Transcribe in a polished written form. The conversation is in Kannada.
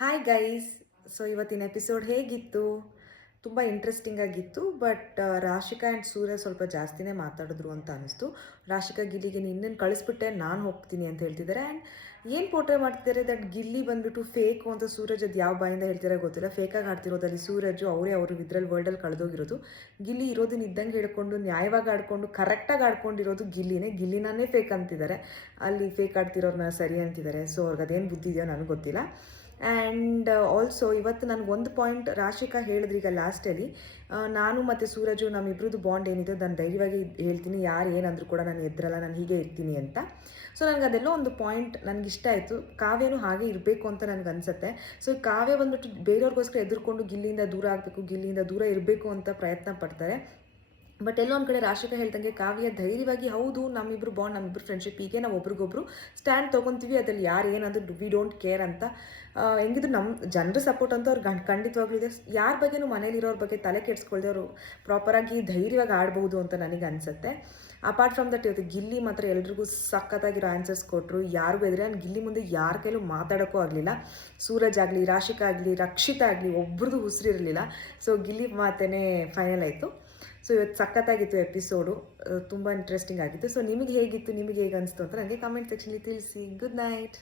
Hi guys. ಸೊ ಇವತ್ತಿನ ಎಪಿಸೋಡ್ ಹೇಗಿತ್ತು? ತುಂಬ ಇಂಟ್ರೆಸ್ಟಿಂಗ್ ಆಗಿತ್ತು. ಬಟ್ ರಾಶಿಕಾ ಆ್ಯಂಡ್ ಸೂರ್ಯ ಸ್ವಲ್ಪ ಜಾಸ್ತಿನೇ ಮಾತಾಡಿದ್ರು ಅಂತ ಅನಿಸ್ತು. ರಾಶಿಕಾ ಗಿಲ್ಲಿಗೆ ನಿನ್ನನ್ನು ಕಳಿಸ್ಬಿಟ್ಟೆ ನಾನು ಹೋಗ್ತೀನಿ ಅಂತ ಹೇಳ್ತಿದ್ದಾರೆ. ಆ್ಯಂಡ್ ಏನು ಪೋಟ್ರೆ ಮಾಡ್ತಿದ್ದಾರೆ ದಟ್ ಗಿಲ್ಲಿ ಬಂದುಬಿಟ್ಟು ಫೇಕು ಅಂತ ಸೂರಜ್ ಅದು ಯಾವ ಬಾಯಿಂದ ಹೇಳ್ತಿರೋ ಗೊತ್ತಿಲ್ಲ. ಫೇಕಾಗಿ ಆಡ್ತಿರೋದಲ್ಲಿ ಸೂರಜು ಅವರು ಇದ್ರಲ್ಲಿ ವರ್ಲ್ಡಲ್ಲಿ ಕಳೆದೋಗಿರೋದು. ಗಿಲ್ಲಿ ಇರೋದನ್ನ ಇದ್ದಂಗೆ ಹೇಳ್ಕೊಂಡು ನ್ಯಾಯವಾಗಿ ಆಡ್ಕೊಂಡು ಕರೆಕ್ಟಾಗಿ ಆಡ್ಕೊಂಡಿರೋದು ಗಿಲ್ಲಿನೇ ಫೇಕ್ ಅಂತಿದ್ದಾರೆ. ಅಲ್ಲಿ ಫೇಕ್ ಆಡ್ತಿರೋರನ್ನ ಸರಿ ಅಂತಿದ್ದಾರೆ. ಸೊ ಅವ್ರಿಗೆ ಅದೇನು ಬುದ್ಧಿ ಇದೆಯೋ ನನಗೆ ಗೊತ್ತಿಲ್ಲ. ಆ್ಯಂಡ್ ಆಲ್ಸೋ ಇವತ್ತು ನನಗೊಂದು ಪಾಯಿಂಟ್ ರಾಶಿಕಾ ಹೇಳಿದ್ರಿ ಈಗ ಲಾಸ್ಟಲ್ಲಿ, ನಾನು ಮತ್ತು ಸೂರಜು ನಮ್ಮಿಬ್ರದ್ದು ಬಾಂಡ್ ಏನಿದೆ ನಾನು ಧೈರ್ಯವಾಗಿ ಹೇಳ್ತೀನಿ, ಯಾರು ಏನಂದರೂ ಕೂಡ ನಾನು ಎದ್ರಲ್ಲ, ನಾನು ಹೀಗೆ ಇರ್ತೀನಿ ಅಂತ. ಸೊ ನನಗೆ ಅದೆಲ್ಲೋ ಒಂದು ಪಾಯಿಂಟ್ ನನಗಿಷ್ಟ ಆಯಿತು. ಕಾವ್ಯನೂ ಹಾಗೆ ಇರಬೇಕು ಅಂತ ನನಗೆ ಅನಿಸುತ್ತೆ. ಸೊ ಕಾವ್ಯ ಬಂದ್ಬಿಟ್ಟು ಬೇರೆಯವ್ರಿಗೋಸ್ಕರ ಎದುರ್ಕೊಂಡು ಗಿಲ್ಲಿಯಿಂದ ದೂರ ಆಗಬೇಕು, ಗಿಲ್ಲಿಯಿಂದ ದೂರ ಇರಬೇಕು ಅಂತ ಪ್ರಯತ್ನ ಪಡ್ತಾರೆ. ಬಟ್ ಎಲ್ಲೋ ಒಂದು ಕಡೆ ರಾಶಿಕಾ ಹೇಳ್ದಂಗೆ ಕಾವ್ಯ ಧೈರ್ಯವಾಗಿ ಹೌದು ನಮ್ಮಿಬ್ರು ಬಾಂಡ್, ನಮ್ಮಿಬ್ರು ಫ್ರೆಂಡ್ಶಿಪ್, ಹೀಗೆ ನಾವು ಒಬ್ರಿಗೊಬ್ರು ಸ್ಟ್ಯಾಂಡ್ ತೊಗೊತೀವಿ, ಅದ್ರಲ್ಲಿ ಯಾರು ಏನಾದರೂ ವಿ ಡೋಂಟ್ ಕೇರ್ ಅಂತ. ಹೆಂಗಿದ್ರು ನಮ್ಮ ಜನರ ಸಪೋರ್ಟ್ ಅಂತ ಅವ್ರು ಖಂಡಿತವಾಗ್ಲೂ ಇದೆ. ಯಾರ ಬಗ್ಗೆನೂ ಮನೇಲಿರೋರ ಬಗ್ಗೆ ತಲೆ ಕೆಡಿಸ್ಕೊಳ್ದೆ ಅವರು ಪ್ರಾಪರಾಗಿ ಧೈರ್ಯವಾಗಿ ಆಡ್ಬೋದು ಅಂತ ನನಗೆ ಅನಿಸುತ್ತೆ. ಅಪಾರ್ಟ್ ಫ್ರಮ್ ದಟ್ ಇವತ್ತು ಗಿಲ್ಲಿ ಮಾತ್ರ ಎಲ್ರಿಗೂ ಸಖತ್ತಾಗಿರೋ ಆನ್ಸರ್ಸ್ ಕೊಟ್ಟರು. ಯಾರಿಗೂ ಎದುರೇ ನಾನು ಗಿಲ್ಲಿ ಮುಂದೆ ಯಾರ ಕೈಲೂ ಮಾತಾಡೋಕ್ಕೂ ಆಗಲಿಲ್ಲ. ಸೂರಜ್ ಆಗಲಿ, ರಾಶಿಕಾ ಆಗಲಿ, ರಕ್ಷಿತಾ ಆಗಲಿ, ಒಬ್ರದ್ದು ಉಸಿರಿರಲಿಲ್ಲ. ಸೊ ಗಿಲ್ಲಿ ಮಾತೇ ಫೈನಲ್ ಆಯಿತು. ಸೊ ಇವತ್ತು ಸಖತ್ತಾಗಿತ್ತು ಎಪಿಸೋಡು, ತುಂಬ ಇಂಟ್ರೆಸ್ಟಿಂಗ್ ಆಗಿತ್ತು. ಸೊ ನಿಮಗೆ ಹೇಗಿತ್ತು, ನಿಮಗೆ ಹೇಗೆ ಅನಿಸ್ತು ಅಂತ ನನಗೆ ಕಾಮೆಂಟ್ ಸೆಕ್ಷನಲ್ಲಿ ತಿಳಿಸಿ. Good night.